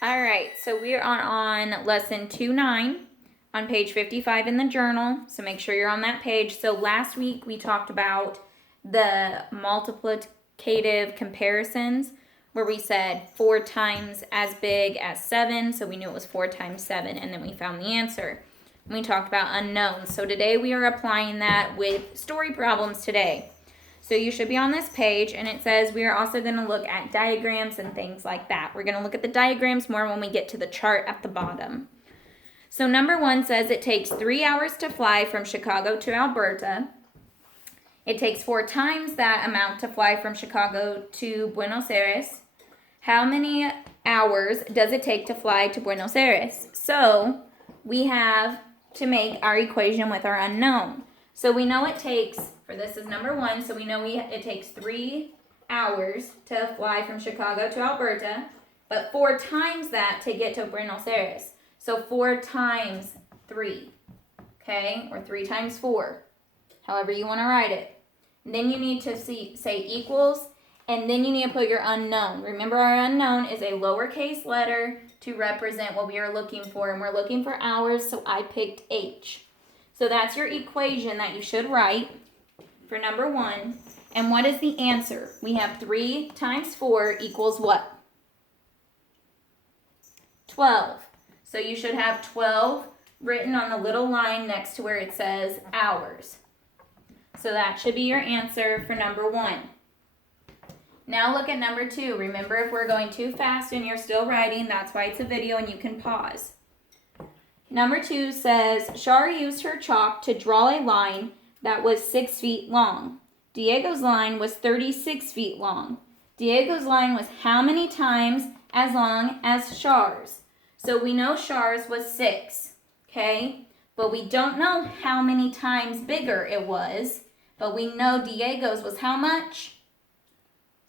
All right, so we are on lesson 2-9 on page 55 in the journal. So make sure you're on that page. So last week we talked about the multiplicative comparisons where we said 4 times as big as 7. So we knew it was 4 times 7, and then we found the answer. And we talked about unknowns. So today we are applying that with story problems today. So you should be on this page, and it says we are also going to look at diagrams and things like that. We're going to look at the diagrams more when we get to the chart at the bottom. So number 1 says it takes 3 hours to fly from Chicago to Alberta. It takes 4 times that amount to fly from Chicago to Buenos Aires. How many hours does it take to fly to Buenos Aires? So we have to make our equation with our unknown. So we know it takes, for this is number 1, so we know it takes 3 hours to fly from Chicago to Alberta, but 4 times that to get to Buenos Aires. So 4 times 3, okay, or 3 times 4, however you want to write it. And then you need to say equals, and then you need to put your unknown. Remember, our unknown is a lowercase letter to represent what we are looking for, and we're looking for hours, so I picked H. So that's your equation that you should write for number 1. And what is the answer? We have 3 times 4 equals what? 12. So you should have 12 written on the little line next to where it says hours. So that should be your answer for number 1. Now look at number 2. Remember, if we're going too fast and you're still writing, that's why it's a video and you can pause. Number 2 says, Shar used her chalk to draw a line that was 6 feet long. Diego's line was 36 feet long. Diego's line was how many times as long as Shar's? So we know Shar's was 6, okay? But we don't know how many times bigger it was. But we know Diego's was how much?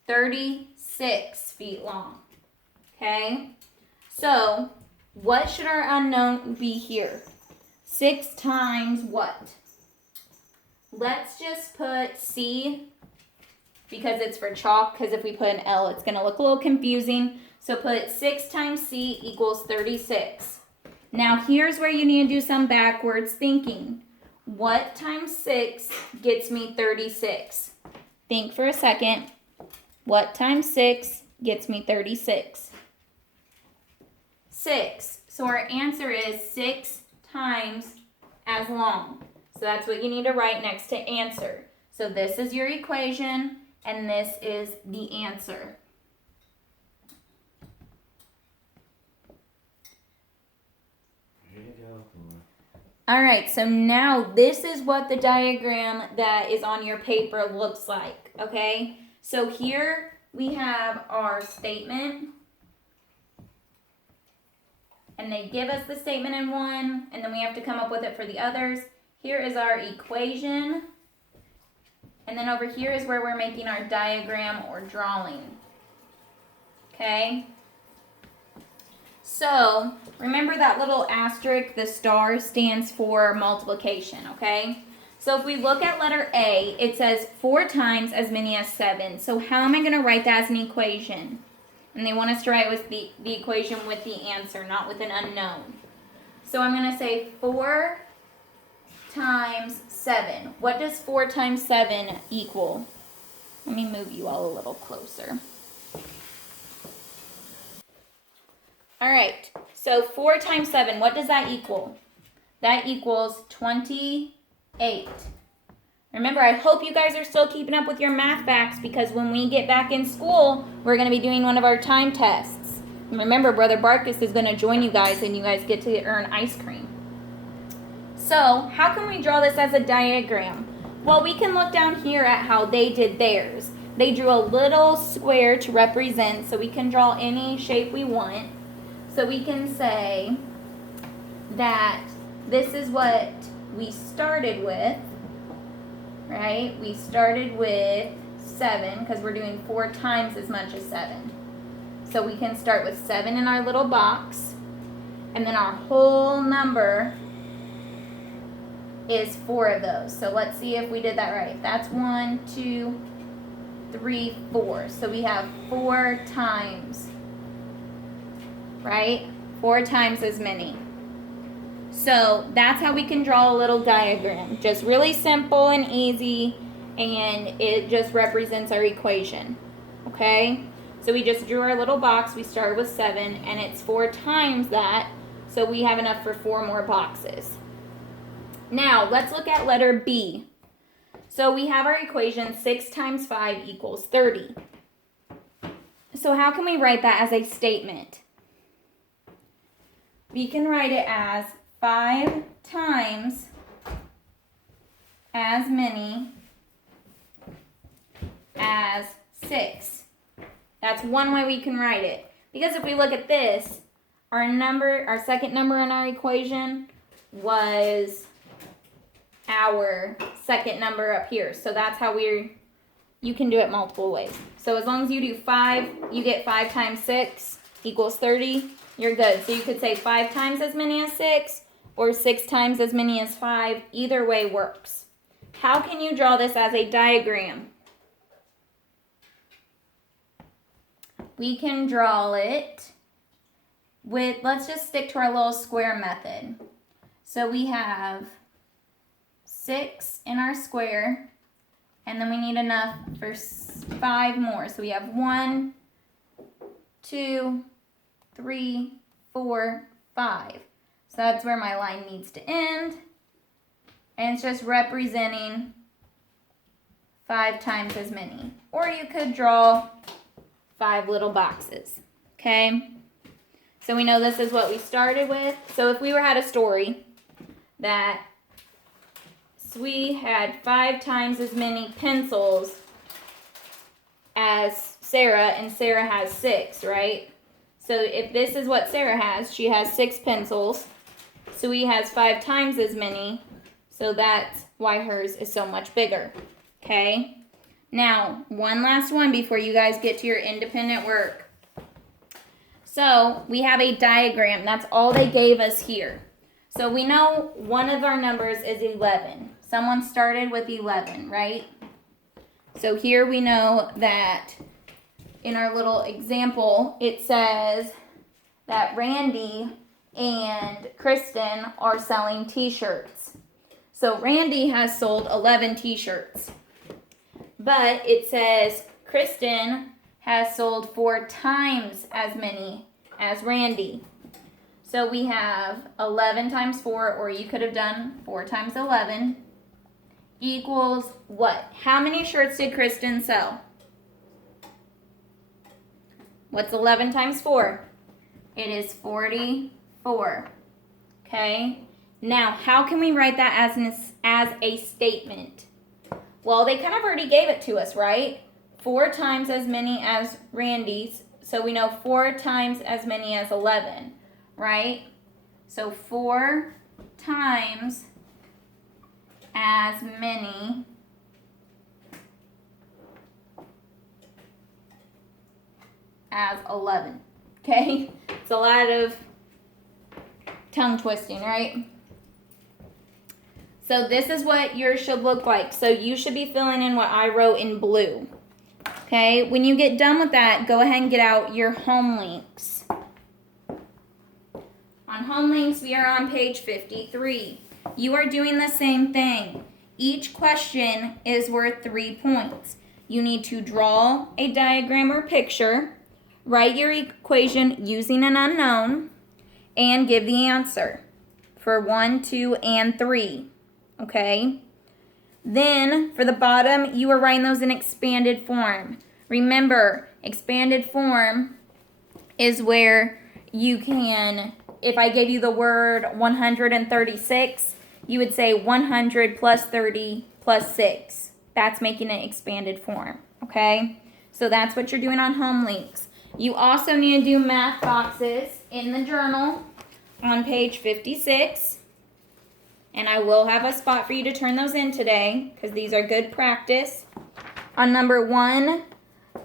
36 feet long, okay? So what should our unknown be here? 6 times what? Let's just put C because it's for chalk, because if we put an L, it's going to look a little confusing. So put 6 times C equals 36. Now here's where you need to do some backwards thinking. What times 6 gets me 36? Think for a second. What times 6 gets me 36? 6. So our answer is 6 times as long. So that's what you need to write next to answer. So this is your equation, and this is the answer. Here you go. All right, so now this is what the diagram that is on your paper looks like, okay? So here we have our statement, and they give us the statement in one, and then we have to come up with it for the others. Here is our equation, and then over here is where we're making our diagram or drawing, okay? So remember that little asterisk, the star stands for multiplication, okay? So if we look at letter A, it says 4 times as many as 7. So how am I going to write that as an equation? And they want us to write with the equation with the answer, not with an unknown. So I'm going to say 4 times 7. What does 4 times 7 equal? Let me move you all a little closer. All right, so 4 times 7, what does that equal? That equals 28. Remember, I hope you guys are still keeping up with your math facts, because when we get back in school, we're going to be doing one of our time tests. And remember, Brother Barkus is going to join you guys, and you guys get to earn ice cream. So how can we draw this as a diagram? Well, we can look down here at how they did theirs. They drew a little square to represent, so we can draw any shape we want. So we can say that this is what we started with, right? We started with 7 because we're doing 4 times as much as 7. So we can start with 7 in our little box, and then our whole number is 4 of those. So let's see if we did that right. That's 1, 2, 3, 4. So we have 4 times right? 4 times as many. So that's how we can draw a little diagram. Just really simple and easy, and it just represents our equation, okay? So we just drew our little box. We started with 7, and it's 4 times that, so we have enough for 4 more boxes. Now, let's look at letter B. So we have our equation 6 times 5 equals 30. So how can we write that as a statement? We can write it as 5 times as many as 6. That's one way we can write it. Because if we look at this, our second number in our equation was our second number up here. So that's how you can do it multiple ways. So as long as you do 5, you get 5 times 6 equals 30, you're good. So you could say 5 times as many as 6 or 6 times as many as 5. Either way works. How can you draw this as a diagram? We can draw it with, let's just stick to our little square method. So we have 6 in our square, and then we need enough for 5 more. So we have 1, 2, 3, 4, 5. So that's where my line needs to end. And it's just representing 5 times as many. Or you could draw 5 little boxes. Okay? So we know this is what we started with. So if we had a story that we had 5 times as many pencils as Sarah, and Sarah has 6, right? So if this is what Sarah has, she has 6 pencils. So he has 5 times as many. So that's why hers is so much bigger. Okay? Now, one last one before you guys get to your independent work. So we have a diagram. That's all they gave us here. So we know one of our numbers is 11. Someone started with 11, right? So here we know that in our little example, it says that Randy and Kristen are selling t-shirts. So Randy has sold 11 t-shirts. But it says Kristen has sold 4 times as many as Randy. So we have 11 times 4, or you could have done 4 times 11, equals what? How many shirts did Kristen sell? What's 11 times 4? It is 44. Okay? Now, how can we write that as a statement? Well, they kind of already gave it to us, right? 4 times as many as Randy's. So we know 4 times as many as 11, right? So 4 times as many as 11. Okay? It's a lot of tongue twisting, right? So this is what yours should look like. So you should be filling in what I wrote in blue. Okay? When you get done with that, go ahead and get out your home links. On home links, we are on page 53. You are doing the same thing. Each question is worth 3 points. You need to draw a diagram or picture, write your equation using an unknown, and give the answer for 1, 2, and 3. Okay? Then, for the bottom, you are writing those in expanded form. Remember, expanded form is where you can, if I gave you the word 136, you would say 100 plus 30 plus 6. That's making it expanded form. Okay? So that's what you're doing on home links. You also need to do math boxes in the journal on page 56. And I will have a spot for you to turn those in today because these are good practice. On number 1,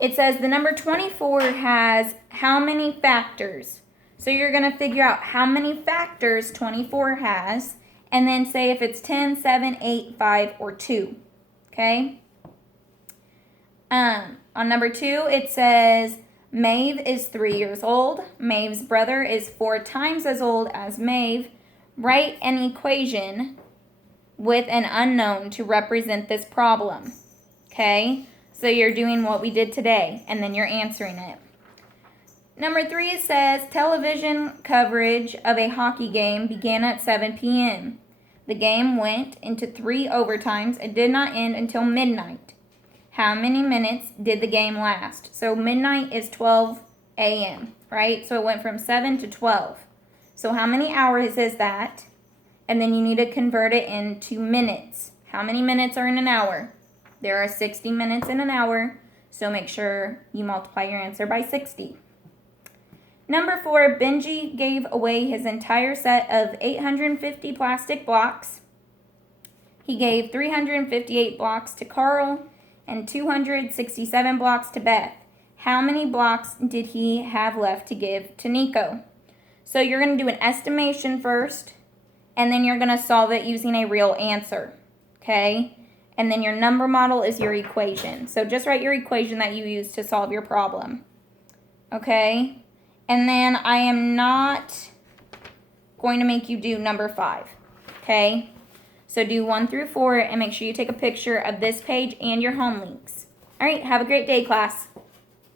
it says the number 24 has how many factors? So you're going to figure out how many factors 24 has and then say if it's 10, 7, 8, 5, or 2. Okay? On number 2, it says Maeve is 3 years old. Maeve's brother is 4 times as old as Maeve. Write an equation with an unknown to represent this problem. Okay? So you're doing what we did today, and then you're answering it. Number 3 says television coverage of a hockey game began at 7 p.m. The game went into 3 overtimes and did not end until midnight. How many minutes did the game last? So midnight is 12 a.m., right? So it went from 7 to 12. So how many hours is that? And then you need to convert it into minutes. How many minutes are in an hour? There are 60 minutes in an hour, so make sure you multiply your answer by 60. Number 4, Benji gave away his entire set of 850 plastic blocks. He gave 358 blocks to Carl and 267 blocks to Beth. How many blocks did he have left to give to Nico? So you're going to do an estimation first, and then you're going to solve it using a real answer, okay? And then your number model is your equation. So just write your equation that you use to solve your problem, okay? And then I am not going to make you do number 5, okay? So do 1 through 4 and make sure you take a picture of this page and your home links. All right, have a great day, class.